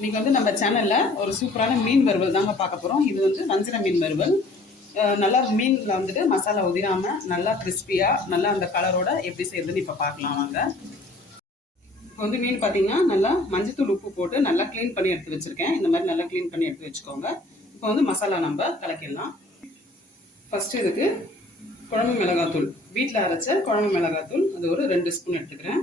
இன்றைக்கி வந்து நம்ம சேனலில் ஒரு சூப்பரான மீன் வறுவல் தாங்க பார்க்க போகிறோம். இது வந்து வஞ்சர மீன் வறுவல். நல்லா மீனில் வந்துட்டு மசாலா உதிராமல் நல்லா கிறிஸ்பியாக நல்லா அந்த கலரோட எப்படி செய்யுதுன்னு இப்போ பார்க்கலாம் வாங்க. இப்போ வந்து மீன் பார்த்தீங்கன்னா நல்லா மஞ்சத்தூள் உப்பு போட்டு நல்லா க்ளீன் பண்ணி எடுத்து வச்சுருக்கேன். இந்த மாதிரி நல்லா க்ளீன் பண்ணி எடுத்து வச்சுக்கோங்க. இப்போ வந்து மசாலா நம்ம கலக்கிடலாம். ஃபஸ்ட்டு இதுக்கு குழம்பு மிளகாத்தூள், வீட்டில் அரைச்ச குழம்பு மிளகாத்தூள் அது ஒரு 2 ஸ்பூன் எடுத்துக்கிறேன்.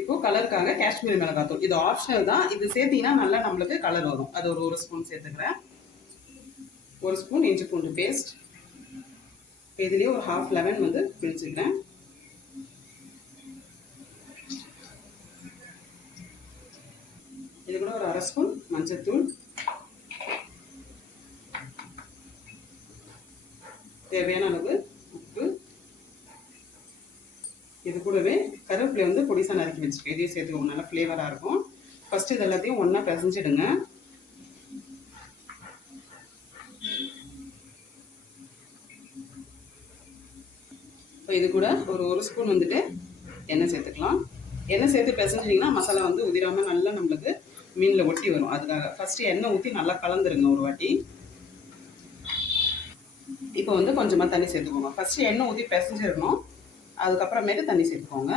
இப்போ கலருக்காக காஷ்மீரி மிளகாத்தூள், இது ஆப்ஷனல் தான். இது சேர்த்தீங்கன்னா நல்லா நம்மளுக்கு கலர் வரும். அது ஒரு 1 ஸ்பூன் சேர்த்துக்கிறேன். 1 ஸ்பூன் இஞ்சி பூண்டு பேஸ்ட். இதுலேயே ஒரு 1/2 லெமன் வந்து பிழிச்சுக்கிறேன். இது கூட ஒரு 1/2 ஸ்பூன் மஞ்சத்தூள், தேவையான அளவு உப்பு. இது கூடவே கருவேப்பிலை வந்து பொடிசா நறுக்கி வச்சுருக்கேன். இதையும் சேர்த்துக்கோங்க, நல்லா ஃப்ளேவராக இருக்கும். ஃபஸ்ட்டு இது எல்லாத்தையும் ஒன்றா பிசைஞ்சிடுங்க. இப்போ இது கூட ஒரு 1 ஸ்பூன் வந்துட்டு எண்ணெய் சேர்த்துக்கலாம். எண்ணெய் சேர்த்து பிசைஞ்சிட்டிங்கன்னா மசாலா வந்து உதிராமல் நல்லா நம்மளுக்கு மீனில் ஒட்டி வரும். அதுக்காக ஃபஸ்ட்டு எண்ணெய் ஊற்றி நல்லா கலந்துருங்க ஒரு வாட்டி. இப்போ வந்து கொஞ்சமாக தண்ணி சேர்த்துக்கோங்க. ஃபஸ்ட்டு எண்ணெய் ஊற்றி பிசைஞ்சிடணும், அதுக்கப்புறமேட்டு தண்ணி சேர்த்துக்கோங்க.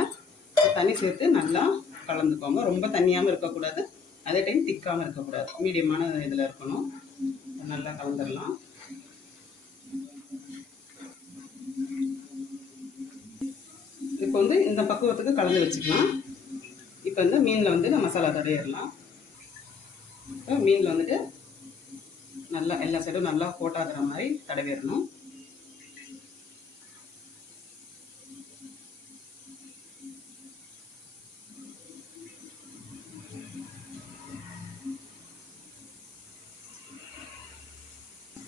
தண்ணி சேர்த்து நல்லா கலந்துக்கோங்க. ரொம்ப தண்ணியாகவும் இருக்கக்கூடாது, அதே டைம் திக்காமல் இருக்கக்கூடாது, மீடியமான இதில் இருக்கணும். நல்லா கலந்துடலாம். இப்போ வந்து இந்த பக்குவத்துக்கு கலந்து வச்சுக்கலாம். இப்போ வந்து மீனில் வந்து மசாலா தடவிடலாம். இப்போ மீனில் வந்துட்டு நல்லா எல்லா சைடும் நல்லா போட்டாதுற மாதிரி தடவிடணும்.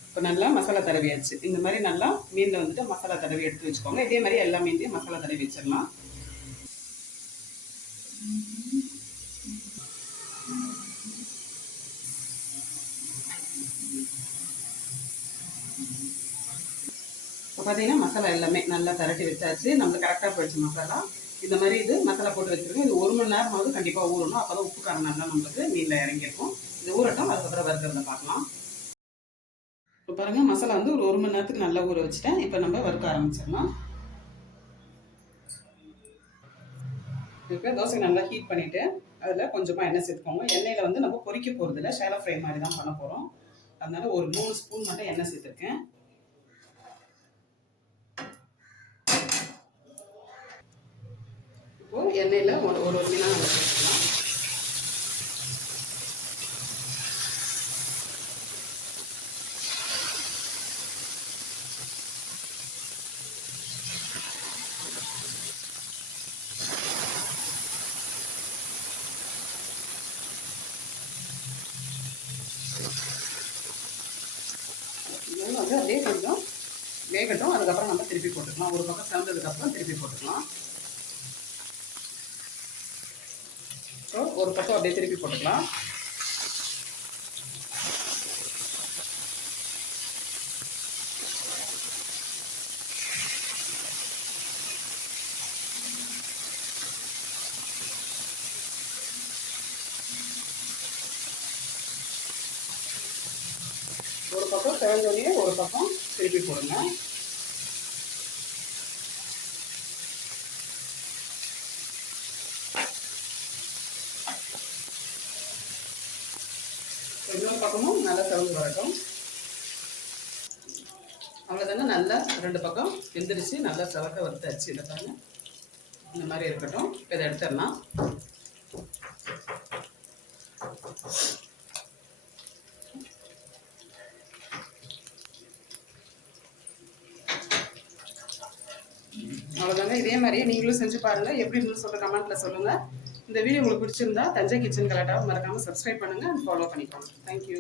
இப்போ நல்லா மசாலா தடவியாச்சு. இந்த மாதிரி நல்லா மீனில் வந்துட்டு மசாலா தடவி எடுத்து வச்சுக்கோங்க. இதே மாதிரி எல்லா மீன்லையும் மசாலா தடவி வச்சிடலாம். இப்போ பார்த்தீங்கன்னா மசாலா எல்லாமே நல்லா திரட்டி வச்சாச்சு. நம்மளுக்கு கரெக்டாக போயிடுச்சு மசாலா. இந்த மாதிரி இது மசாலா போட்டு வச்சுருக்கோம். இது 1 மணி நேரமாவது கண்டிப்பாக ஊறணும். அப்போ தான் உப்பு காரம் நல்லா நம்மளுக்கு மீனில் இறங்கியிருக்கும். இது ஊறட்டும், அதுக்கப்புறம் வறுக்கிறத பார்க்கலாம். இப்போ பாருங்கள், மசாலா வந்து ஒரு 1 மணி நேரத்துக்கு நல்லா ஊற வச்சுட்டேன். இப்போ நம்ம வறுக்க ஆரம்பிச்சிடலாம். இப்போ தோசை நல்லா ஹீட் பண்ணிவிட்டு அதில் கொஞ்சமாக எண்ணெய் சேர்த்துக்கோங்க. எண்ணெயில் வந்து நம்ம பொரிக்க போகிறது இல்லை, ஷாலோ ஃப்ரை மாதிரி தான் பண்ண போகிறோம். அதனால ஒரு 3 ஸ்பூன் மட்டும் எண்ணெய் சேர்த்துருக்கேன். இப்போது எண்ணெயில் ஒரு மீனாக நம்ம சேர்த்துக்கலாம். வந்து அப்படியே கொஞ்சம் வேகட்டும், அதுக்கப்புறம் நம்ம திருப்பி போட்டுக்கலாம். ஒரு பக்கம் சேர்ந்ததுக்கப்புறம் திருப்பி போட்டுக்கலாம். ஸோ ஒரு பக்கம் அப்படியே திருப்பி போட்டுக்கலாம். ஒரு பக்கம் செவந்தோடனே ஒரு பக்கம் திருப்பி போடுங்க. இன்னொரு பக்கமும் நல்லா செவந்து வரட்டும். அவ்வளோதானே, நல்லா 2 பக்கம் வெந்துருச்சு, நல்லா செவக்க வறுத்தாச்சு. இதை பாருங்க, இந்த மாதிரி இருக்கட்டும். இப்போ இதை எடுத்துடலாம். அவ்வளோதாங்க. இதே மாதிரியே நீங்களும் செஞ்சு பாருங்கள். எப்படி இருந்து சொல்கிற கமெண்ட்டில் சொல்லுங்கள். இந்த வீடியோ உங்களுக்கு பிடிச்சிருந்தா தஞ்சை கிச்சன் கலாட்டாவை மறக்காமல் சப்ஸ்கிரைப் பண்ணுங்கள் அண்ட் ஃபாலோ பண்ணிக்கோங்க. தேங்க்யூ.